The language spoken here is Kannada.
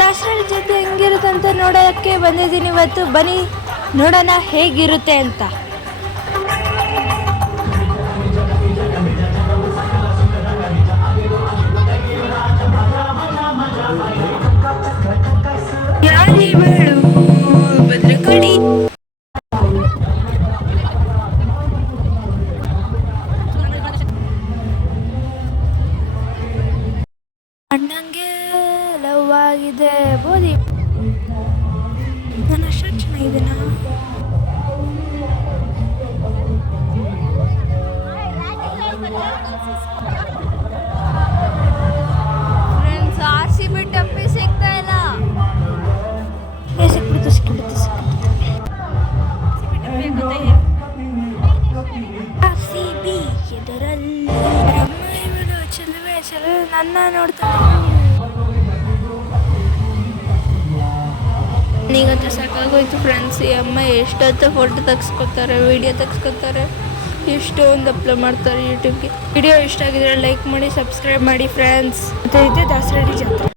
ದಾಸರಳ್ಳಿ ಜೊತೆ ಹೆಂಗಿರುತ್ತೆ ಅಂತ ನೋಡೋಕ್ಕೆ ಬಂದಿದ್ದೀನಿ ಇವತ್ತು. ಬನ್ನಿ ನೋಡೋಣ ಹೇಗಿರುತ್ತೆ ಅಂತ. ಭದ್ರಕಾಳಿ ಅಣ್ಣಂಗೆ ಲವ್ ಆಗಿದೆ ಬೋದಿ. ನಾನು ಅಷ್ಟು ಚೆನ್ನಾಗಿದ್ದೀನಾ? ಫ್ರೆಂಡ್ಸ್, RCB ಟಪ್ಪಿ ಸಿಗ್ತಾ ಇಲ್ಲ. ಸಿಕ್ಬಿಡ್ತು. RCB ಎದುರಲ್ಲಿ ಚೆಲುವೆ ನನ್ನ ನೋಡ್ತಾನೆ. ಈಗಂತೂ ಸಾಕಾಗೋಯ್ತು ಫ್ರೆಂಡ್ಸ್. ಈ ಅಮ್ಮ ಎಷ್ಟೊತ್ತು ಫೋಟೋ ತೆಗೆಸ್ಕೊತಾರೆ, ವಿಡಿಯೋ ತೆಗೆಸ್ಕೊತಾರೆ, ಎಷ್ಟೊಂದು ಅಪ್ಲೋಡ್ ಮಾಡ್ತಾರೆ ಯೂಟ್ಯೂಬ್ಗೆ. ವಿಡಿಯೋ ಇಷ್ಟ ಆಗಿದ್ರೆ ಲೈಕ್ ಮಾಡಿ, ಸಬ್ಸ್ಕ್ರೈಬ್ ಮಾಡಿ ಫ್ರೆಂಡ್ಸ್. ಇದು ದಾಸರಳ್ಳಿ ಜಾತ್ರೆ.